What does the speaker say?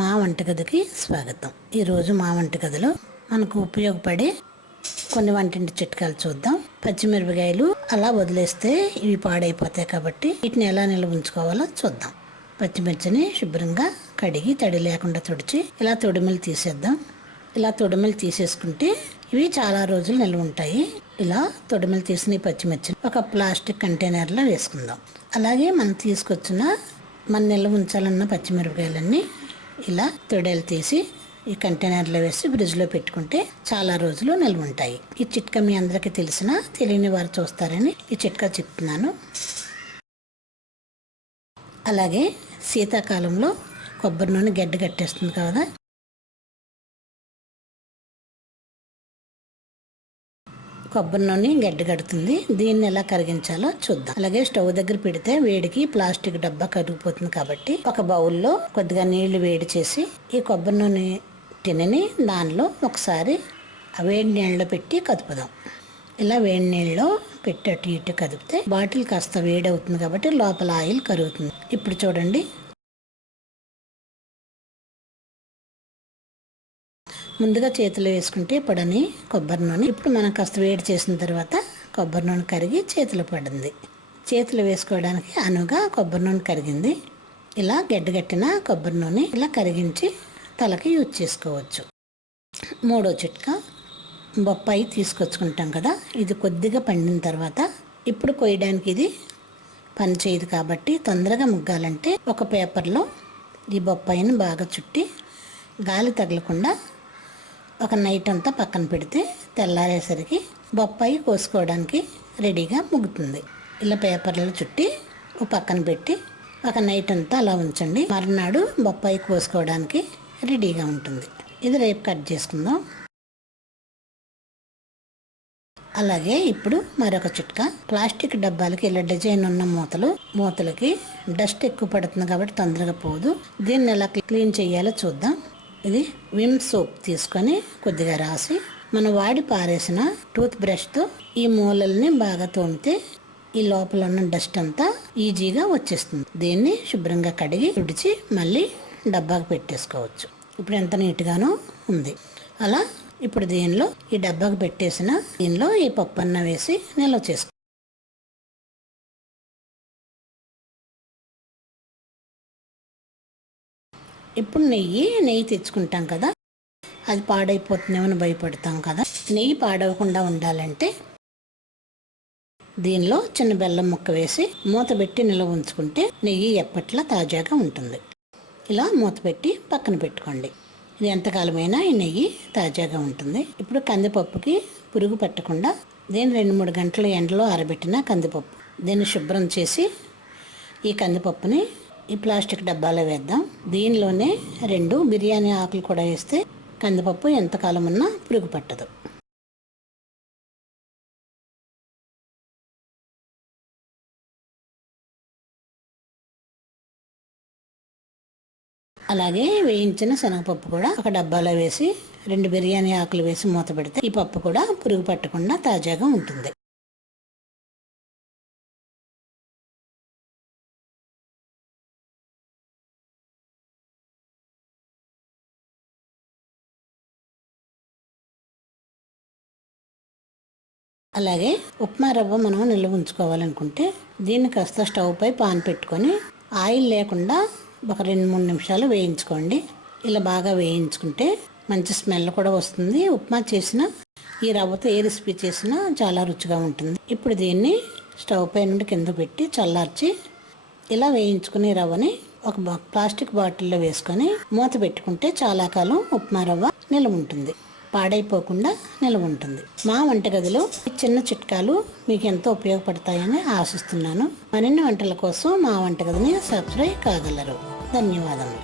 మా వంటగదికి స్వాగతం. ఈరోజు మా వంటగదిలో మనకు ఉపయోగపడే కొన్ని వంటింటి చిట్కాలు చూద్దాం. పచ్చిమిరపకాయలు అలా వదిలేస్తే ఇవి పాడైపోతాయి కాబట్టి వీటిని ఎలా నిల్వ ఉంచుకోవాలో చూద్దాం. పచ్చిమిర్చిని శుభ్రంగా కడిగి తడి లేకుండా తుడిచి ఇలా తొడిమలు తీసేద్దాం. ఇలా తొడిమలు తీసేసుకుంటే ఇవి చాలా రోజులు నిల్వ ఉంటాయి. ఇలా తొడిమలు తీసిన పచ్చిమిర్చిని ఒక ప్లాస్టిక్ కంటైనర్లో వేసుకుందాం. అలాగే మనం తీసుకొచ్చిన మన నిల్వ ఉంచాలన్న పచ్చిమిరపకాయలన్నీ ఇలా తొడలు తీసి ఈ కంటైనర్లో వేసి ఫ్రిడ్జ్లో పెట్టుకుంటే చాలా రోజులు నిల్వ ఉంటాయి. ఈ చిట్కా మీ అందరికీ తెలిసినా తెలియని వారు చూస్తారని ఈ చిట్కా చెప్తున్నాను. అలాగే శీతాకాలంలో కొబ్బరి నూనె గడ్డ కట్టేస్తుంది కదా, కొబ్బరి నూనె గడ్డ కడుతుంది. దీన్ని ఎలా కరిగించాలో చూద్దాం. అలాగే స్టవ్ దగ్గర పెడితే వేడికి ప్లాస్టిక్ డబ్బా కరిగిపోతుంది కాబట్టి ఒక బౌల్లో కొద్దిగా నీళ్లు వేడి చేసి ఈ కొబ్బరి నూనె టిన్ని దానిలో ఒకసారి వేడి నీళ్ళలో పెట్టి కదుపుదాం. ఇలా వేడి నీళ్ళలో పెట్టి అటు ఇటు కదిపితే బాటిల్ కాస్త వేడి అవుతుంది కాబట్టి లోపల ఆయిల్ కరుగుతుంది. ఇప్పుడు చూడండి, ముందుగా చేతిలో వేసుకుంటే పడని కొబ్బరి నూనె ఇప్పుడు మనం కాస్త వేడి చేసిన తర్వాత కొబ్బరి నూనె కరిగి చేతిలో పడింది. చేతిలో వేసుకోవడానికి అనువుగా కొబ్బరి నూనె కరిగింది. ఇలా గడ్డగట్టిన కొబ్బరి నూనె ఇలా కరిగించి తలకి యూజ్ చేసుకోవచ్చు. మూడో చిట్కా, బొప్పాయి తీసుకొచ్చుకుంటాం కదా, ఇది కొద్దిగా పండిన తర్వాత ఇప్పుడు కొయ్యడానికి ఇది పని చేయదు కాబట్టి తొందరగా ముగ్గాలంటే ఒక పేపర్లో ఈ బొప్పాయిని బాగా చుట్టి గాలి తగలకుండా ఒక నైట్ అంతా పక్కన పెడితే తెల్లారేసరికి బొప్పాయి కోసుకోవడానికి రెడీగా ముగ్గుతుంది. ఇలా పేపర్లలో చుట్టి ఒక పక్కన పెట్టి ఒక నైట్ అంతా అలా ఉంచండి. మరునాడు బొప్పాయి కోసుకోవడానికి రెడీగా ఉంటుంది. ఇది రేపు కట్ చేసుకుందాం. అలాగే ఇప్పుడు మరొక చిట్కా, ప్లాస్టిక్ డబ్బాలకి ఇలా డిజైన్ ఉన్న మూతలకి డస్ట్ ఎక్కువ పడుతుంది కాబట్టి తొందరగా పోదు. దీన్ని ఎలా క్లీన్ చేయాలో చూద్దాం. ఇది విమ్ సోప్ తీసుకొని కొద్దిగా రాసి మనం వాడి పారేసిన టూత్ బ్రష్తో ఈ మూలల్ని బాగా తోమితే ఈ లోపల ఉన్న డస్ట్ అంతా ఈజీగా వచ్చేస్తుంది. దీన్ని శుభ్రంగా కడిగి తుడిచి మళ్ళీ డబ్బాకి పెట్టేసుకోవచ్చు. ఇప్పుడు ఎంత నీట్గానో ఉంది. అలా ఇప్పుడు దీనిలో ఈ డబ్బాకి పెట్టేసిన దీనిలో ఈ పప్పు అన్న వేసి నిల్వ చేసుకో. ఇప్పుడు నెయ్యి తెచ్చుకుంటాం కదా, అది పాడైపోతుందేమని భయపడతాం కదా. నెయ్యి పాడవకుండా ఉండాలంటే దీనిలో చిన్న బెల్లం ముక్క వేసి మూత పెట్టి నిల్వ ఉంచుకుంటే నెయ్యి ఎప్పట్లా తాజాగా ఉంటుంది. ఇలా మూత పెట్టి పక్కన పెట్టుకోండి. ఇది ఎంతకాలమైనా ఈ నెయ్యి తాజాగా ఉంటుంది. ఇప్పుడు కందిపప్పుకి పురుగు పట్టకుండా దీన్ని 2-3 గంటలు ఎండలో ఆరబెట్టిన కందిపప్పు, దీన్ని శుభ్రం చేసి ఈ కందిపప్పుని ఈ ప్లాస్టిక్ డబ్బాలో వేద్దాం. దీనిలోనే 2 బిర్యానీ ఆకులు కూడా వేస్తే కందిపప్పు ఎంతకాలం ఉన్నా పురుగు పట్టదు. అలాగే వేయించిన శనగపప్పు కూడా ఒక డబ్బాలో వేసి 2 బిర్యానీ ఆకులు వేసి మూత పెడితే ఈ పప్పు కూడా పురుగు పట్టకుండా తాజాగా ఉంటుంది. అలాగే ఉప్మా రవ్వ మనం నిల్వ ఉంచుకోవాలనుకుంటే దీన్ని కాస్త స్టవ్ పై పాన్ పెట్టుకొని ఆయిల్ లేకుండా ఒక 2-3 నిమిషాలు వేయించుకోండి. ఇలా బాగా వేయించుకుంటే మంచి స్మెల్ కూడా వస్తుంది. ఉప్మా చేసిన ఈ రవ్వతో ఏ రెసిపీ చేసినా చాలా రుచిగా ఉంటుంది. ఇప్పుడు దీన్ని స్టవ్ పై నుండి కింద పెట్టి చల్లార్చి ఇలా వేయించుకునే రవ్వని ఒక ప్లాస్టిక్ బాటిల్లో వేసుకొని మూత పెట్టుకుంటే చాలా కాలం ఉప్మా రవ్వ నిల్వ ఉంటుంది, పాడైపోకుండా నిల్వ ఉంటుంది. మా వంటగదిలో ఈ చిన్న చిట్కాలు మీకు ఎంతో ఉపయోగపడతాయని ఆశిస్తున్నాను. మరిన్ని వంటల కోసం మా వంటగదిని సబ్స్క్రైబ్ కాగలరు. ధన్యవాదములు.